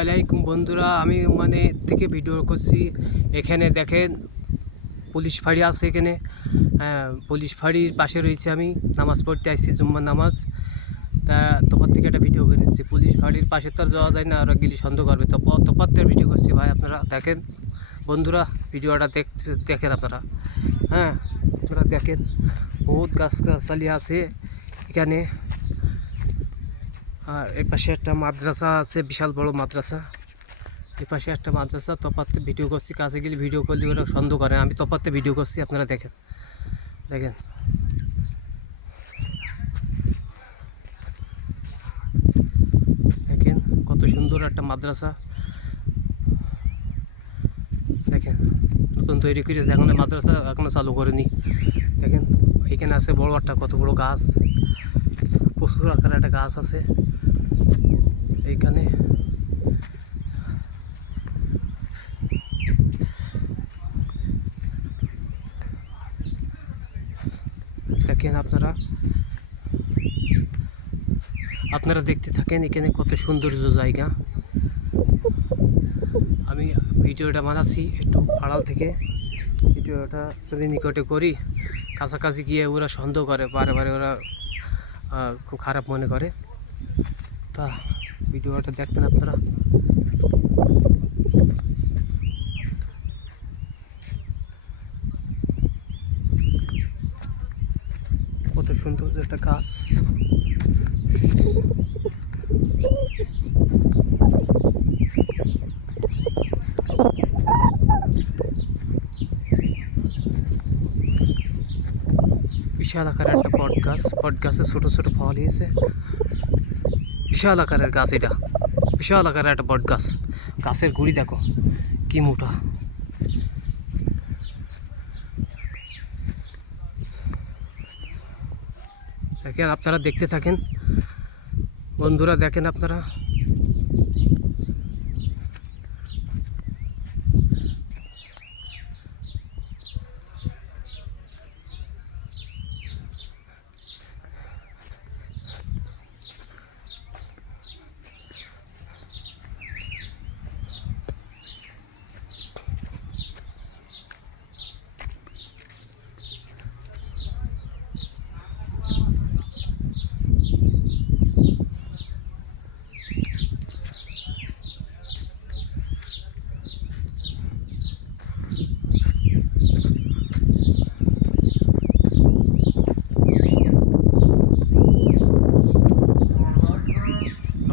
আলাইকুম বন্ধুরা, আমি থেকে ভিডিও করছি। এখানে দেখেন পুলিশ ফাঁড়ি আছে এখানে। পুলিশ ফাঁড়ির পাশে রয়েছে, আমি নামাজ পড়তে আসছি, জুম্মার নামাজ। তা তোপার থেকে একটা ভিডিও করে দিচ্ছি। পুলিশ ফাঁড়ির পাশে তো আর যাওয়া যায় না, ওরা গেলে সন্দেহ করবে। তোপার থেকে ভিডিও করছি ভাই, আপনারা দেখেন বন্ধুরা, ভিডিওটা দেখেন আপনারা। আপনারা দেখেন বহুত গাছগাছালি আছে এখানে। আর এর পাশে একটা মাদ্রাসা আছে, বিশাল বড় মাদ্রাসা। এর পাশে একটা মাদ্রাসা। তপাতে ভিডিও করছি, কাছে গেলে ভিডিও করলে ওরা সন্দেহ করে। আমি তপাতে ভিডিও করছি, আপনারা দেখেন দেখেন দেখেন কত সুন্দর একটা মাদ্রাসা। দেখেন নতুন তৈরি করেছে, এখন মাদ্রাসা এখনো চালু করেনি। দেখেন এখানে আছে বড় একটা, কত বড় গাছ, প্রচুর আকারে একটা গাছ আছে এইখানে। দেখেন আপনারা দেখতে থাকেন, এখানে কত সৌন্দর্য জায়গা। আমি ভিডিওটা বানাচ্ছি একটু আড়াল থেকে। ভিডিওটা যদি নিকটে করি, কাছাকাছি গিয়ে ওরা সন্দেহ করে, বারে বারে ওরা খুব খারাপ মনে করে। তা ভিডিওটা দেখবেন আপনারা। কত সুন্দর একটা গাছ। বিশাল আকারের একটা বট গাছে ছোট ছোট ফল হয়েছে। বিশাল আকারের গাছ এটা, বিশাল আকারের একটা বট গাছ। গাছের গুড়ি দেখো কি মোটা। দেখেন আপনারা দেখতে থাকেন বন্ধুরা, দেখেন আপনারা।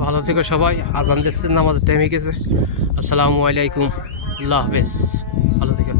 ভালো থেকে সবাই, আজান দিচ্ছে, নামাজের টাইম হয়ে গেছে। আসসালামু আলাইকুম, আল্লাহ হাফেজ, ভালো থেকে।